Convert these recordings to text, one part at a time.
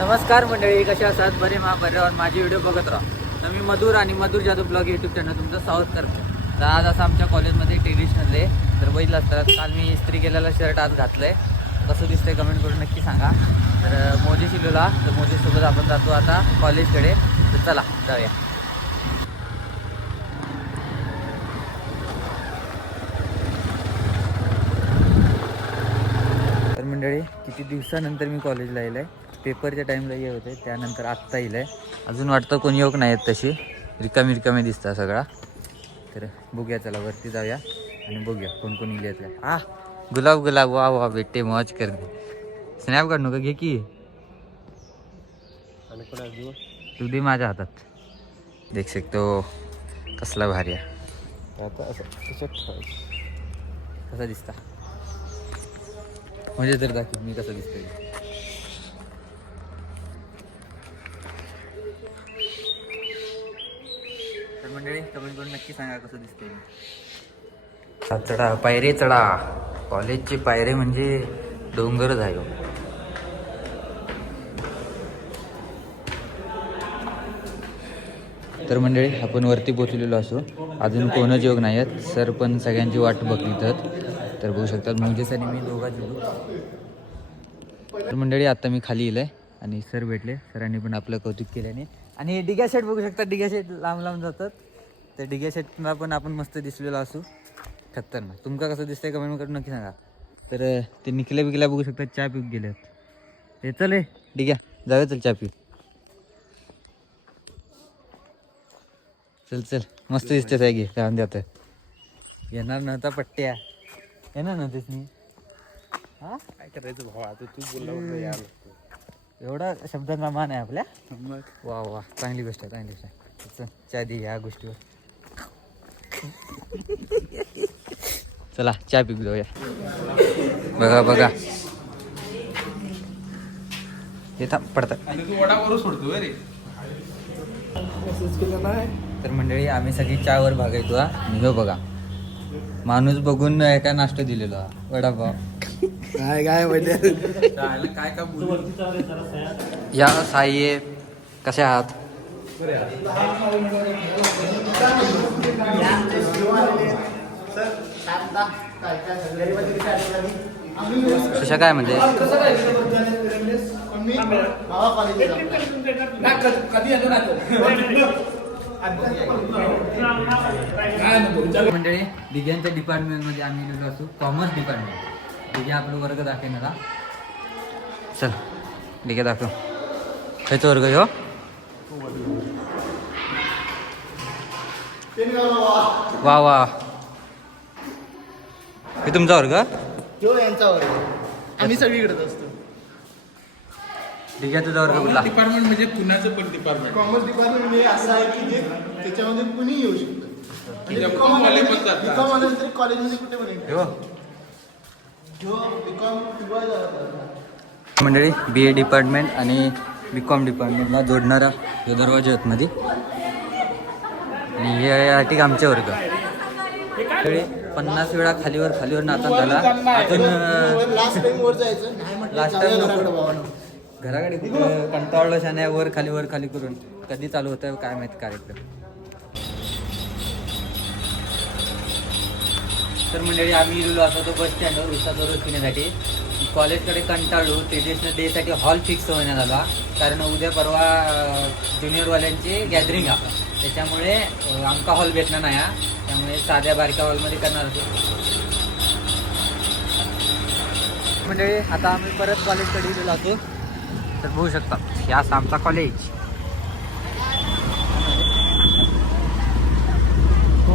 नमस्कार मंडळी, कशा असतात? बरे बरे माझे व्हिडिओ बघत राहा. तर मी मधुर आणि मधुर जाधव ब्लॉग यूट्यूब चॅनल तुमचं स्वागत करतो. तर आज असं आमच्या कॉलेजमध्ये ट्रेडिशनल आहे. तर बघितलं असतात, काल मी इस्त्री केलेला शर्ट आज घातलं आहे. कसं दिसतंय कमेंट करून नक्की सांगा. तर मोजे शिलोला, तर मोजेसोबत आपण जातो आता कॉलेजकडे. तर चला जाऊया. तर मंडळी, किती दिवसानंतर मी कॉलेजला येईल आहे. पेपरच्या टाईमला ये होते, त्यानंतर आत्ता येईल आहे. अजून वाटतं कोणी योग नाही आहेत, तशी रिकामी दिसता सगळा. तर बघूया, चला वरती जाऊया आणि बघूया कोण कोण येईल यातल्या. गुलाब वा वा बेटे, मौज कर दे. स्नॅप काढ नका, घे की तू दे माझ्या हातात. देख शकतो कसला भारी आहे. कसा दिसता म्हणजे तर दाखव मी कसं दिसतोय. तर मंडळी कमेंट करून नक्की सांगा कसं दिसतंय. चढा पायरे चढा. कॉलेजचे पायरे म्हणजे डोंगरच आहे. तर मंडळी आपण वरती पोचलेलो असो, अजून कोणच योग नाही आहेत. सर पण सगळ्यांची वाट बघतात. तर बघू शकतात मोजेस आणि मी दोघा गेलो. तर मंडळी आता मी खाली येईल आहे आणि सर भेटले. सरांनी पण आपलं कौतुक केल्याने. आणि डिग्या शेट बघू शकता, डिग्या शेट लांब जातात. तर डिग्या शेटला पण आपण मस्त दिसलेलो असू. खतरनाक. तुमका कसं दिसतंय कमेंट करून नक्की सांगा. तर ते निकल्या बघू शकता, चहा पिऊन गेल्यात. हे चल रे डिग्या, जाऊया चल चहा पिऊ. चल मस्त दिसते सायगी. काय म्हणते येणार नव्हता पट्ट्या, येणार नव्हतेच मी. हा काय करायचं भाऊ, आता तू बोलला यार. एवढा शब्दांचा मान आहे आपल्या. वा चांगली गोष्ट आहे. चहा दे या गोष्टीवर. चला चहा पिक जाऊया. बघा हे पडतात. तर मंडळी आम्ही सगळी चहावर भागायचो. आणि हो बघा, माणूस बघून काय नाश्ता दिलेला वडापाव. काय काय बोलू. या साई कसे आहात? कशा काय म्हणजे मंडळी दिघ्यांच्या डिपार्टमेंटमध्ये आम्ही गेलो असू. Commerce department. दिघ्या आपलं वर्ग दाखवणारा. चल दिघ्या दाखव. खायचा वर्ग हो. वा हे तुमचा वर्ग? यांचा वर्ग. आम्ही सगळीकडे असतो. दिघ्या तुझा वर्ग कुठला? डिपार्टमेंट म्हणजे कुणाचं पण डिपार्टमेंट. कॉमर्स डिपार्टमेंट म्हणजे असं आहे की जे त्याच्यामध्ये कुणी येऊ शकतं. बीकॉम आल्यानंतर कॉलेजमध्ये कुठे पण मंडळी BA डिपार्टमेंट आणि BCom डिपार्टमेंटला जोडणारा जो दरवाजा आहेत मध्ये. आणि हे आहे आमचे वर्ग. 50 वेळा खालीवर नाता झाला. अजून लास्ट टाइम घराकडे कंटाळलं शाने वर खाली करून. कधी चालू होतं काय माहित कार्यक्रम. तर मंडळी आम्ही गेलो असतो बस स्टँडवर उसाचा रोज पिण्यासाठी. कॉलेजकडे कंटाळलो. ट्रेडिशनल डेसाठी हॉल फिक्स होण्यात आला, कारण उद्या परवा ज्युनियरवाल्यांची गॅदरिंग आहे. त्याच्यामुळे आमका हॉल भेटणार नाही. त्यामुळे साध्या बारक्या हॉलमध्ये करणार होतो. मंडळी आता आम्ही परत कॉलेजकडे गेलो असतो. तर बघू शकता हे असं आमचा कॉलेज.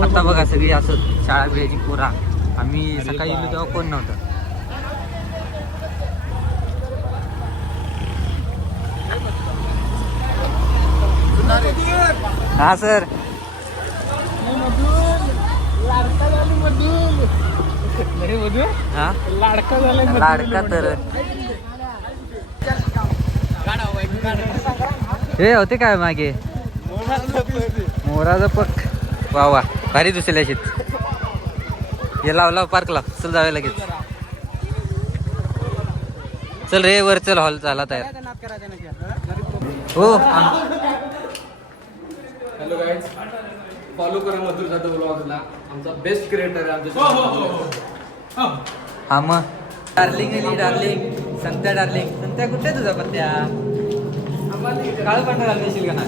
आता बघा सगळी असं शाळा बिळाची पोरा. आम्ही सकाळी गेलो तेव्हा कोण नव्हतं. हा सर. लाडका तर हे होते काय मागे मोराचं पक. वा भारी दुसऱ्या शेत. हे लाव पार्कला. चल जाऊया लगेच. चल रे वर चल. हॉल चाला तयार. हो हॅलो गाईज, फॉलो करा मधुर जाधव ब्लॉगला. आमचा बेस्ट क्रिएटर आहे आमच्या. हा मग डार्लिंग गेली डार्लिंग, संत्या डार्लिंग. संत्या कुठे तुझा पत्त्या? काळं पांढरं घालून का ना?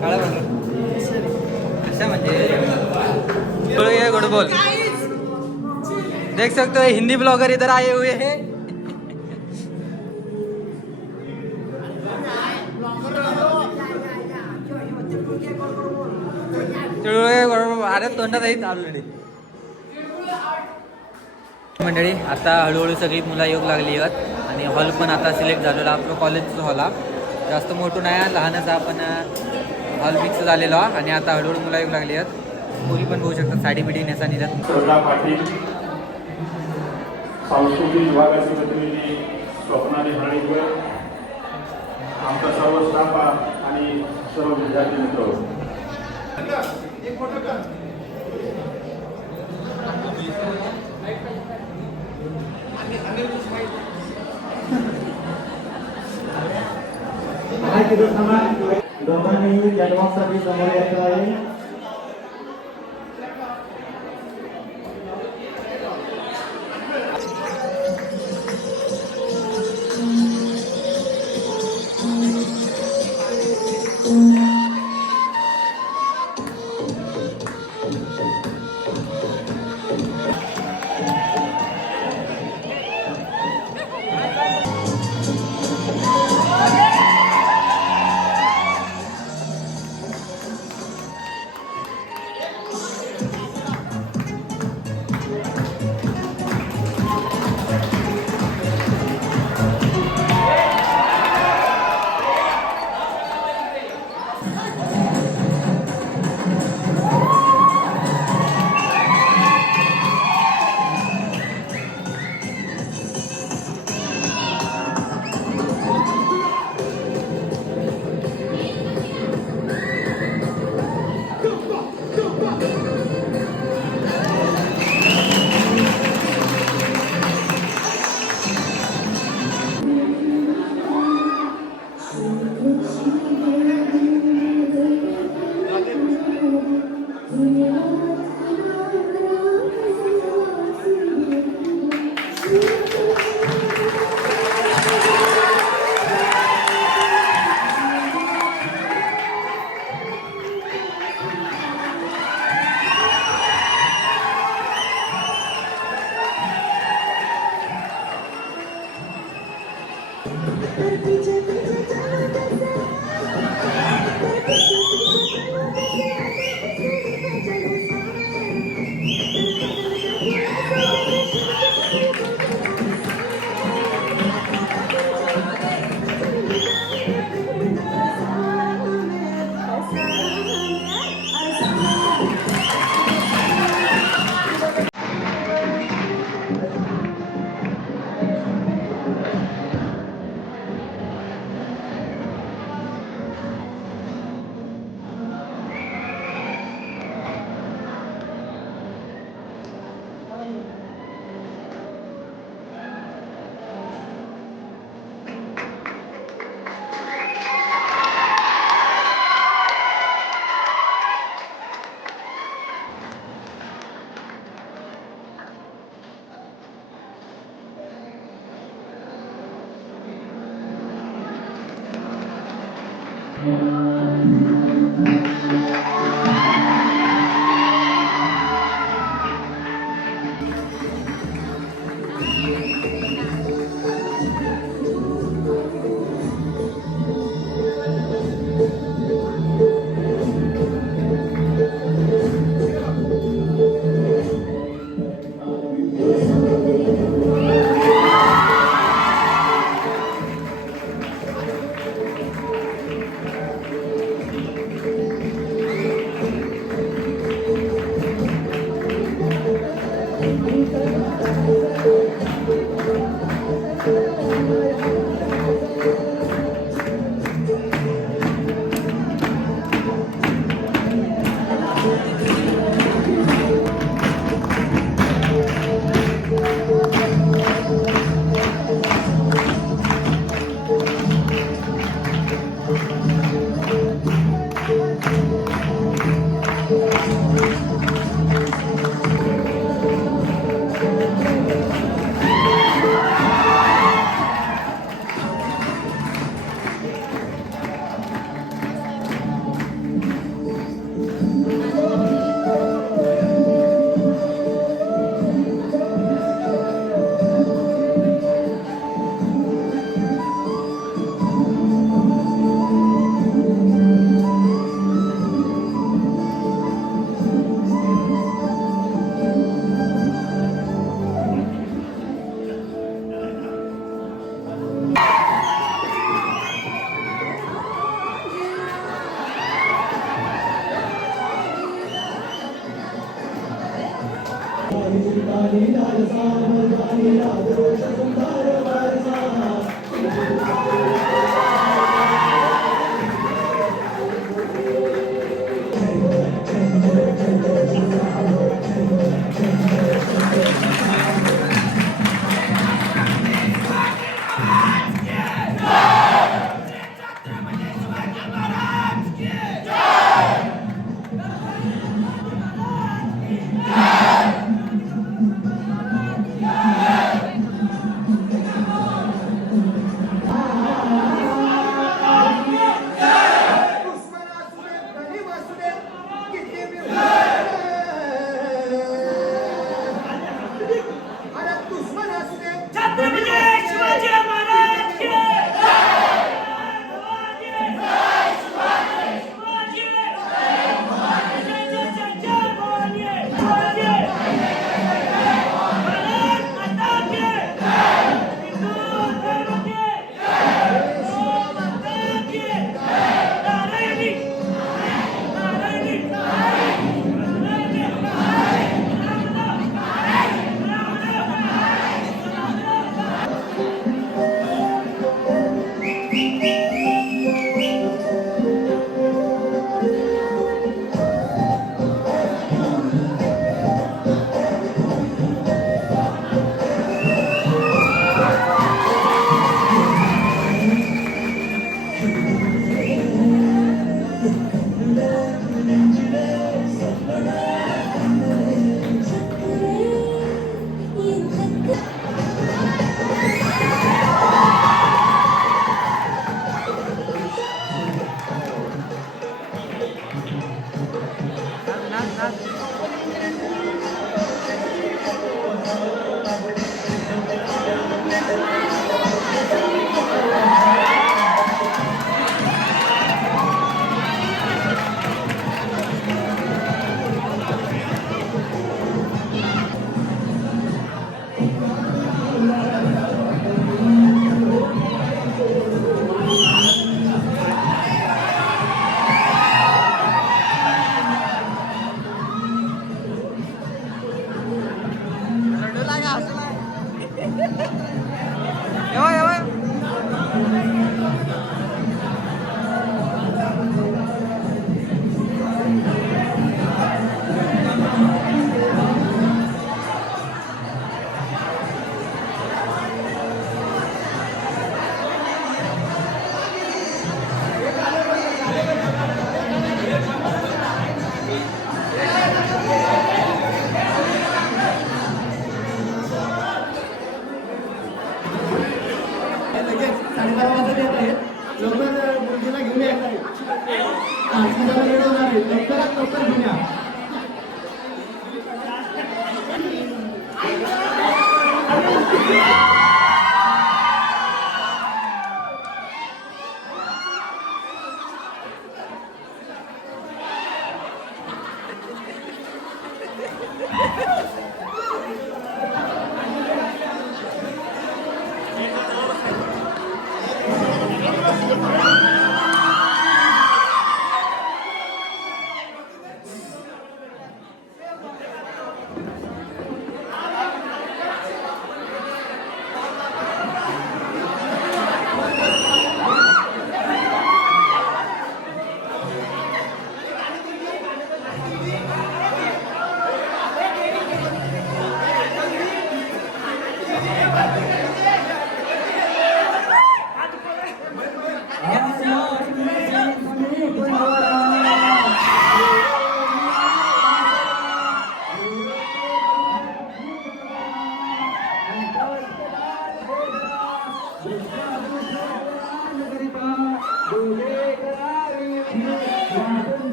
काळं पांढरं कशा म्हणजे गोड बोल. देख सकते हो हिंदी ब्लॉगर इधर आए हुए हैं. अरे तोंडात आहेत ऑलरेडी. मंडळी आता हळूहळू सगळी मुलं येऊ लागली आहेत आणि हॉल पण आता सिलेक्ट झालेला. आपलं कॉलेजचा हॉल हा जास्त मोठं नाही, लहानच आपण हॉल फिक्स झालेलो हा. आणि आता हळूहळू मुलं येऊ लागली आहेत. मुली पण बघू शकतात साडी बिडी नेसा निघत. श्रद्धा पाटील, सांस्कृतिक विभागाचे प्रतिनिधी स्वप्नाली हाणीकर, आमचा सर्व स्टाफ आणि सर्व विद्यार्थी मित्र. दोघांनी जन्मासाठी समोर यायचं आहे.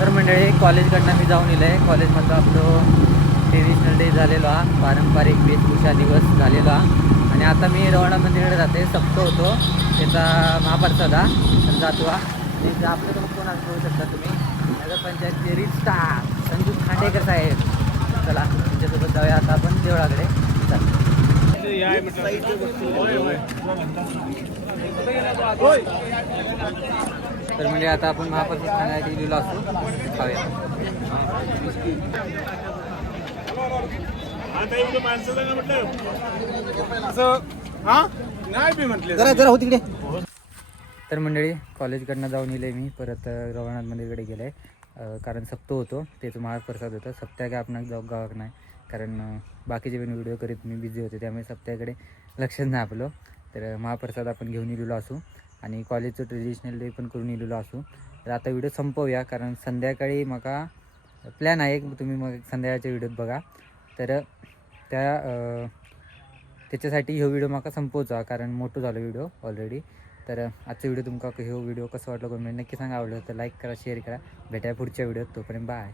तर मंडळी कॉलेजकडनं मी जाऊन येलं आहे. कॉलेजमधलं आपलं ट्रेडिशनल डे झालेलो हा, पारंपरिक वेशभूषा दिवस झालेलो हा. आणि आता मी रवाडा मंदिराकडे जाते, सप्त होतो त्याचा महाप्रसाद हा, तर जातो हा. आणि आपल्याकडून कोण असं बघू शकता तुम्ही, नगरपंचायतचे रिच स्टार संजू खांडेकर साहेब. चला त्यांच्यासोबत जाऊया आता आपण देवळाकडे. तर म्हणजे आता आपण महाप्रसाद खाण्यासाठी गेलेलो असतो, खाऊया. जरा हो तिकडे. तर मंडळी कॉलेजकडनं जाऊन येईल मी परत रवनाथ मंदिरकडे गेलं आहे, कारण सप्तो होतो त्याचं महाप्रसाद होतं. सप्त्या काय आपण जाऊ गावाक नाही, कारण बाकीचे पण व्हिडिओ करीत मी बिझी होते, त्यामुळे सप्त्याकडे लक्षच नाही आपलं. तर महाप्रसाद आपण घेऊन येलेलो असू आणि कॉलेजचं ट्रेडिशनल डे पण करून येलेलो असू. तर आता व्हिडिओ संपवूया, कारण संध्याकाळी मका प्लॅन आहे, तुम्ही मग संध्याकाळच्या व्हिडिओत बघा. तर त्याच्यासाठी ह्यो व्हिडिओ माका संपवचा, कारण मोठं झालं व्हिडिओ ऑलरेडी. तर आजचा व्हिडिओ तुमका ह्यो व्हिडिओ कसं वाटलं कमेंट नक्की सांगा. आवडलं तर लाईक करा, शेअर करा. भेटाय पुढच्या व्हिडिओत, तोपर्यंत बाय.